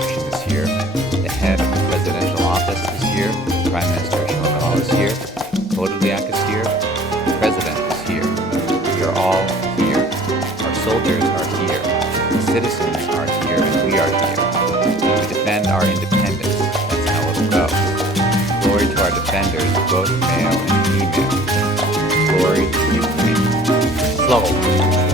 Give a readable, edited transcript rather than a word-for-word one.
faction is here. The head of the presidential office is here. The Prime Minister Shlomo is here. Podolyak is here. The President is here. We are all here. Our soldiers are here. The citizens are here, and we are here. We defend our independence. That's how it will go. Glory to our defenders, both male and female. Glory to Ukraine. Slava Ukraini.